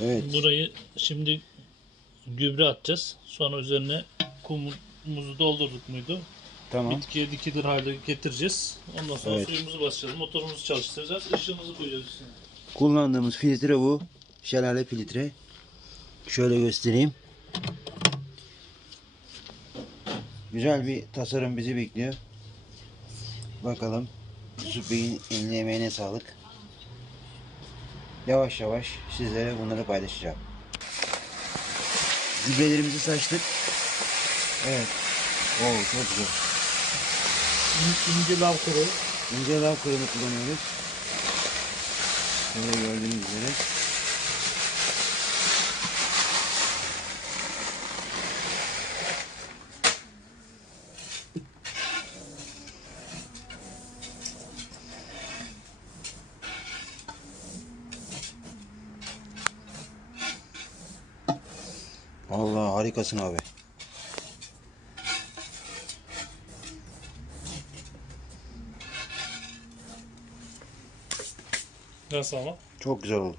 Evet. Burayı şimdi gübre atacağız. Sonra üzerine kumumuzu doldurduk muydu? Tamam. Bitkiye dikilir hale getireceğiz. Ondan sonra Evet. suyumuzu basacağız. Motorumuzu çalıştıracağız. Işığımızı koyacağız üstüne. Kullandığımız filtre bu. Şelale filtre. Şöyle göstereyim. Güzel bir tasarım bizi bekliyor. Bakalım. Yusuf Bey'in eline emeğine sağlık. Yavaş yavaş sizlere bunları paylaşacağım. Gübrelerimizi saçtık. Evet. Oo çok güzel. İn- İnce lav kuru. İnce lav kırımı kullanıyoruz. Şöyle gördüğünüz üzere. Allah harikasın abi. Nasıl ama? Çok güzel oldu.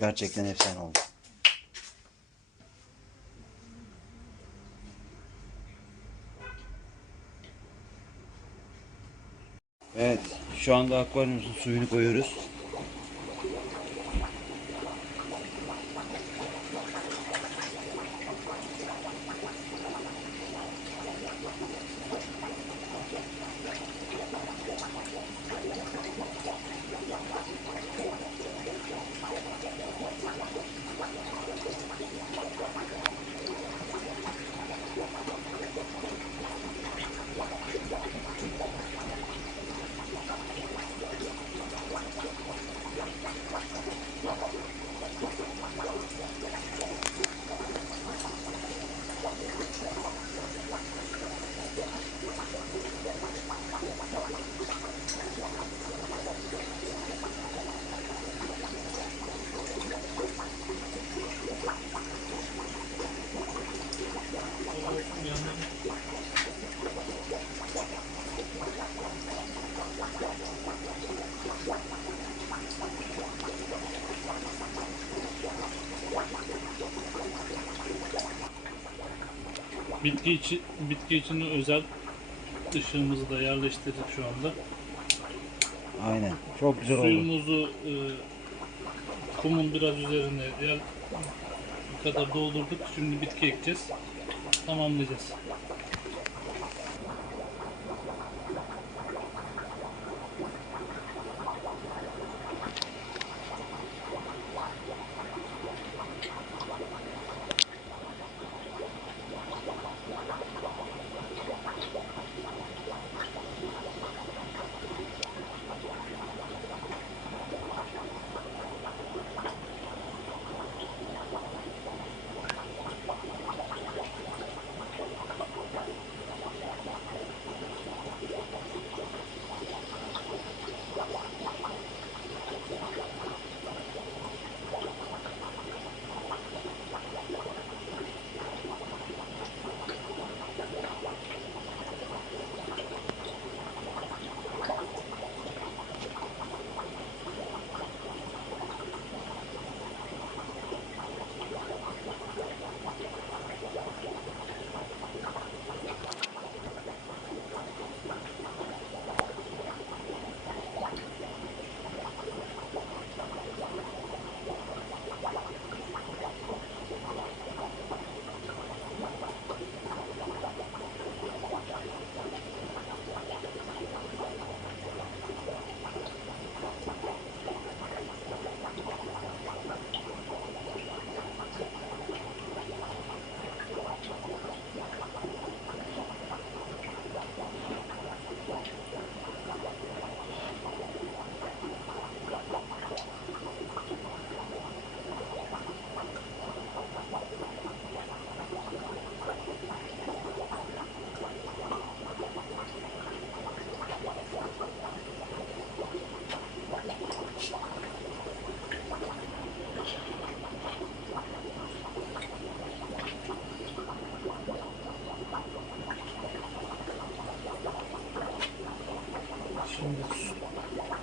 Gerçekten efsane oldu. Evet, şu anda akvaryumumuzun suyunu koyuyoruz. Bitki için bitki için özel ışığımızı da yerleştirdik şu anda. Aynen. Çok güzel oldu. Suyumuzu e, kumun biraz üzerine yer kadar doldurduk. Şimdi bitki ekeceğiz. Tamamlayacağız.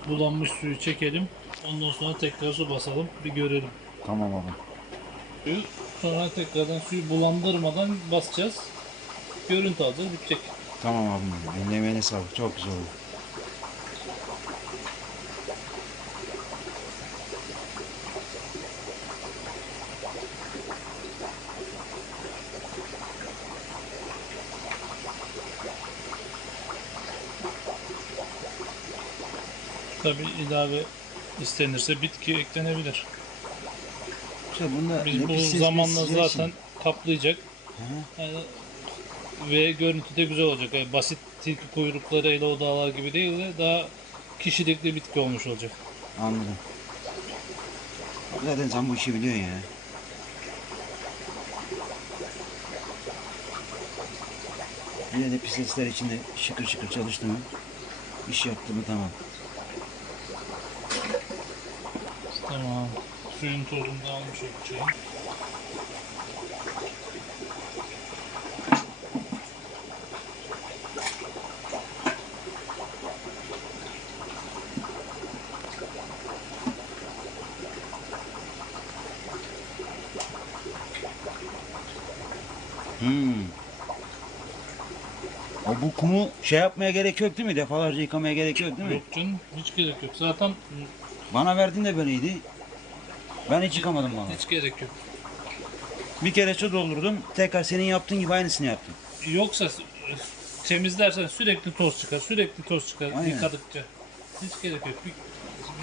Bulanmış suyu çekelim. Ondan sonra tekrar su basalım. Bir görelim. Tamam abi. Suyu sonra tekrardan suyu bulandırmadan basacağız. Görüntü alacağız. Bitecek. Tamam abim. Eline sağlık. Çok güzel oldu. Tabi ilave istenirse bitki eklenebilir. İşte bunda Biz bu zamanla zaten kaplayacak. Hı. Yani, ve görüntü de güzel olacak. Yani basit tilki kuyrukları, ele odalar gibi değil de daha kişilikli bitki olmuş olacak. Anladım. Zaten sen bu işi biliyorsun ya. Yine de pisletler içinde şıkır şıkır çalıştı mı? İş yaptı mı tamam. Tamam. Suyun tozunu da almış olacağım. Hmm. O bu kumu şey yapmaya gerek yok değil mi? Defalarca yıkamaya gerek yok değil mi? Yok canım hiç gerek yok. Zaten Bana verdin de böyleydi. Ben hiç yıkamadım valla. hiç gerek yok. Bir kere su doldurdum. Tekrar senin yaptığın gibi aynısını yaptım. Yoksa e, temizlersen sürekli toz çıkar, sürekli toz çıkar Aynen. yıkadıkça. Hiç gerek yok. Bir,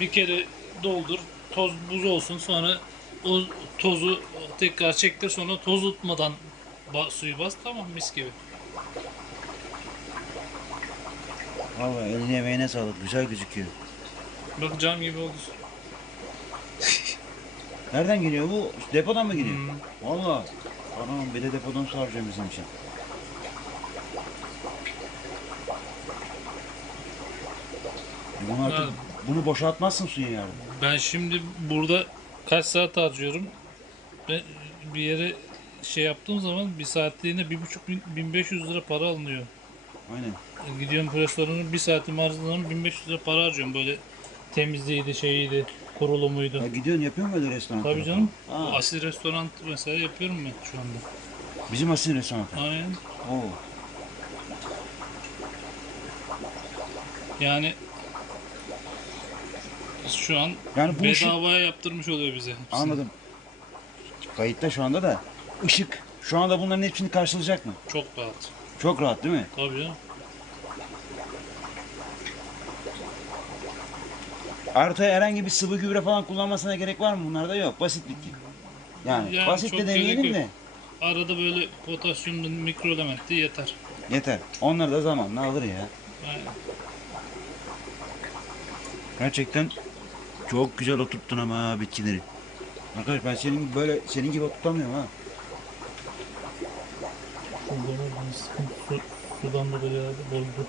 bir kere doldur, toz buz olsun sonra o tozu tekrar çektir sonra toz tutmadan ba- suyu bas tamam mis gibi. Valla eline emeğine sağlık. Güzel gözüküyor. Bak cam gibi oldu. Nereden geliyor bu? Depodan mı geliyor? Hmm. Valla. Anam bir de depodan harcıyor bizim için. E bunu artık bunu boşaltmazsın suya yani. Ben şimdi burada kaç saat harcıyorum? Ben bir yere şey yaptığım zaman bir saatliğine bir buçuk bin, 1500 lira para alınıyor. Aynen. Gidiyorum restoranın bir saatimi harcadığım 1500 lira para harcıyorum böyle temizliğiydi şeyiydi kurulumuydu. Ya gidiyorsun yapıyor mu böyle restoran? Tabii canım. Bu asil restoran mesela yapıyorum ben şu anda. bizim asil restoran. Aynen. Oo. Yani şu an Yani bu bedavaya yaptırmış oluyor bize. hepsini. anladım. Kayıtta şu anda da ışık şu anda bunların hepsini karşılayacak mı? Çok rahat. Çok rahat değil mi? Tabii canım. Artıya herhangi bir sıvı gübre falan kullanmasına gerek var mı? Bunlarda yok. Basit bitki. Yani, Yani basit çok de gerek demeyelim yok. de Arada böyle potasyumlu mikroelementti yeter. yeter. Onlar da zamanla alır ya. Aynen. Gerçekten çok güzel oturttun ama ha bitkileri. Arkadaş ben senin böyle senin gibi oturtamıyorum ha. Şurada var bir sıkıntı su, sudan dolayı bozdu.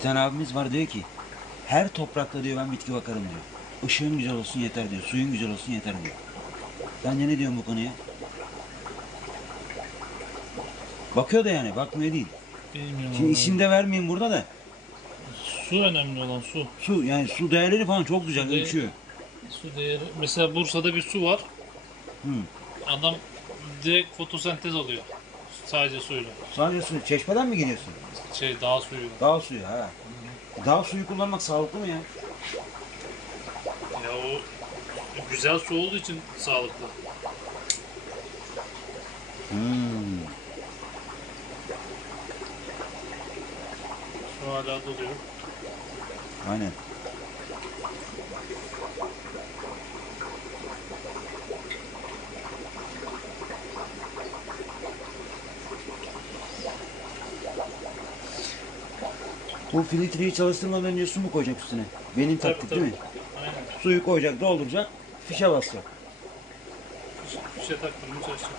Tane abimiz var diyor ki her toprakta diyor ben bitki bakarım diyor. Işığın güzel olsun yeter diyor. Suyun güzel olsun yeter diyor. Sence ne diyorsun bu konuya? Bakıyor da yani bakmıyor değil. Bilmiyorum. Şimdi isim de vermeyeyim burada da. Su önemli olan su. Su yani su değerleri falan çok güzel Su ölçüyor. Su değeri. Mesela Bursa'da bir su var. Hı. Adam direkt fotosentez alıyor. Sadece suyla. Sadece su. Çeşmeden mi geliyorsun? Şey dağ suyu. Dağ suyu ha. Dağ suyu kullanmak sağlıklı mı ya? Ya o güzel su olduğu için sağlıklı. Hmm. Su hala doluyor. Aynen. Bu filtreyi çalıştırmadan önce su mu koyacak üstüne? Benim tabii, taktik tabii. değil mi? Aynen. Suyu koyacak, dolduracak, fişe basacak. Fiş, fişe taktırmaya çalışacak.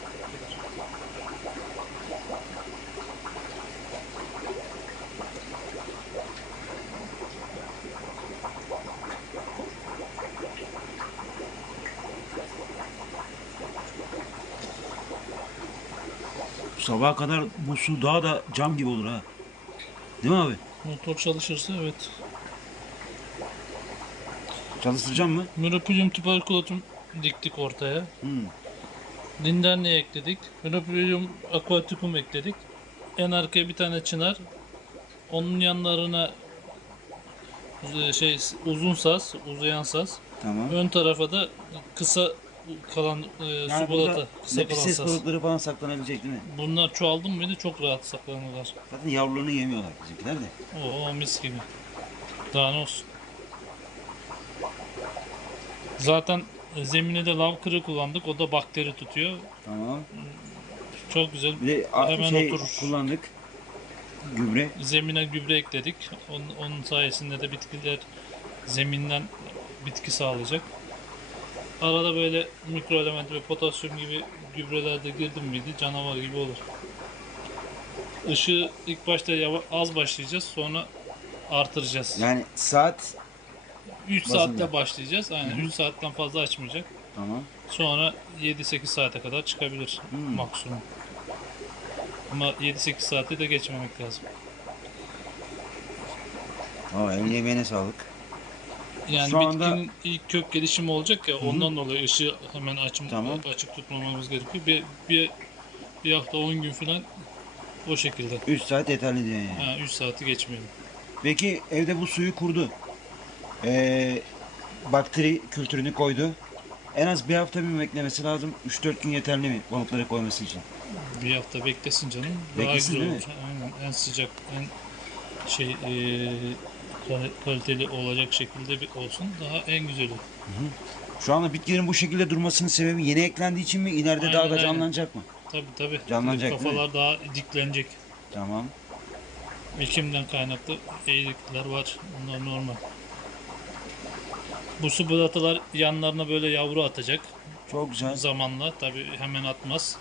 Sabaha kadar bu su daha da cam gibi olur ha. Değil mi abi? Motor çalışırsa evet. Çalıştıracağım mı? Mürapilium tuberkulatum diktik ortaya. Hmm. Linderne'yi ekledik. Mürapilium aquaticum ekledik. En arkaya bir tane çınar. Onun yanlarına e, şey uzun saz, uzayan saz. Tamam. Ön tarafa da kısa kalan e, Yani su burada balata, kısa kalan balıkları falan saklanabilecek değil mi? Bunlar çoğaldı mıydı çok rahat saklanırlar. Zaten yavrularını yemiyorlar bizimkiler de. Oo mis gibi. Daha ne olsun. Zaten zemine de lav kırı kullandık. O da bakteri tutuyor. Tamam. Çok güzel. Bir de Hemen şey oturur. kullandık. Gübre. Zemine gübre ekledik. Onun, onun sayesinde de bitkiler zeminden bitki sağlayacak. Arada böyle mikro element ve potasyum gibi gübreler de girdim miydi canavar gibi olur. Işığı ilk başta az başlayacağız sonra artıracağız. Yani saat 3 Bazında. saatte başlayacağız. Aynen 3 saatten fazla açmayacak. tamam. Sonra 7-8 saate kadar çıkabilir Hmm. maksimum. Ama 7-8 saati de geçmemek lazım. Aa, eline yemeğine sağlık. Yani Şu anda- ilk kök gelişimi olacak ya ondan dolayı ışığı hemen açım, Tamam. açık tutmamamız gerekiyor. Bir, bir, bir hafta 10 gün falan o şekilde. 3 saat yeterli diyor yani. Ha, 3 saati geçmeyelim. Peki evde bu suyu kurdu. Ee, bakteri kültürünü koydu. En az bir hafta mı beklemesi lazım? 3-4 gün yeterli mi balıkları koyması için? Bir hafta beklesin canım. Daha Beklesin, güzel değil mi? Aynen. En sıcak, en şey kal- kaliteli olacak şekilde bir olsun. Daha en güzeli. Şu anda bitkilerin bu şekilde durmasının sebebi yeni eklendiği için mi? İleride Aynen, daha da aynen. canlanacak mı? Tabii tabii. Canlanacak, mi? Kafalar daha diklenecek. Tamam. Ekimden kaynaklı eğrilikler var. Bunlar normal. Bu su balatalar yanlarına böyle yavru atacak Çok güzel. zamanla. Tabii hemen atmaz.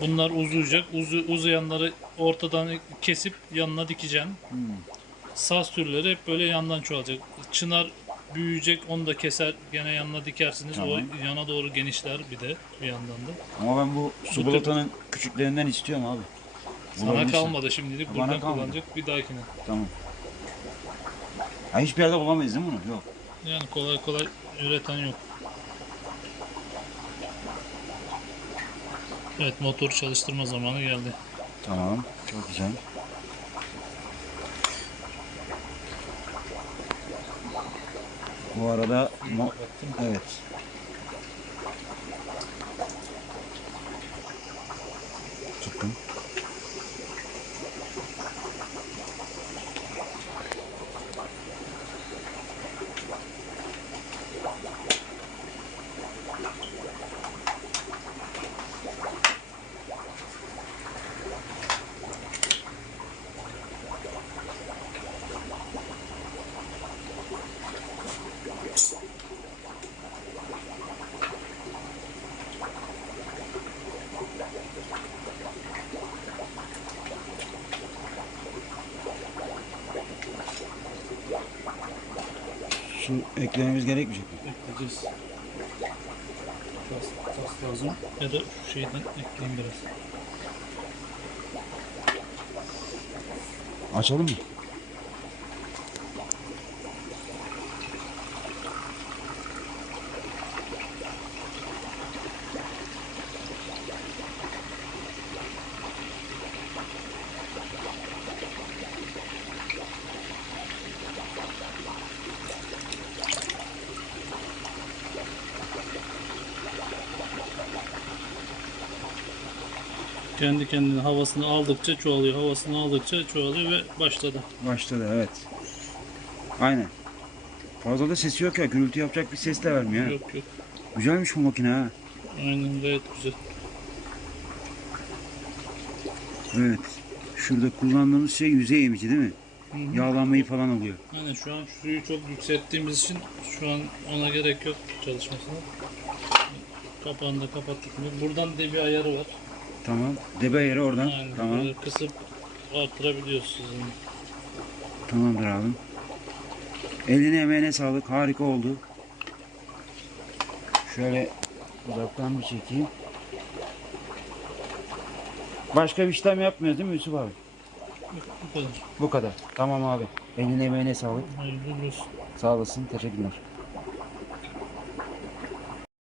Bunlar uzayacak. Uzu, uzayanları ortadan kesip yanına dikeceksin. Hmm. Saz türleri hep böyle yandan çoğalacak. Çınar büyüyecek onu da keser gene yanına dikersiniz. Tamam. O yana doğru genişler bir de bir yandan da. Ama ben bu Bu su tür- balatanın küçüklerinden istiyorum abi. Sana Bulabilirsin. kalmadı şimdilik. Bana Buradan kalmadı. kullanacak bir dahakine. Tamam. Ha, hiçbir yerde bulamayız değil mi bunu? Yok. Yani kolay kolay üreten yok. Evet motor çalıştırma zamanı geldi. Tamam. Çok güzel. Bu arada evet. Su eklememiz gerekmeyecek mi? Ekleyeceğiz. Tas, tas lazım. Ya da şu şeyden ekleyeyim biraz. Açalım mı? Kendi kendine havasını aldıkça çoğalıyor. Havasını aldıkça çoğalıyor ve başladı. Başladı evet. Aynen. Fazla da sesi yok ya. Gürültü yapacak bir ses de vermiyor. ha. Yok yok. Güzelmiş bu makine ha. Aynen gayet güzel. Evet. Şurada kullandığımız şey yüzey emici değil mi? Hı. Yağlanmayı falan alıyor. Aynen şu an suyu çok yükselttiğimiz için şu an ona gerek yok çalışmasına. Kapağını da kapattık? Buradan da bir ayarı var. Tamam. Debe yeri oradan. Aynen Tamam. böyle kısıp artırabiliyorsunuz. Yani. Tamamdır abim. Eline emeğine sağlık. Harika oldu. Şöyle uzaktan bir çekeyim. Başka bir işlem yapmıyoruz değil mi Yusuf abi? Bu kadar. Bu kadar. Tamam abi. Eline emeğine sağlık. Hayırlı olsun. Sağ olasın. Teşekkürler.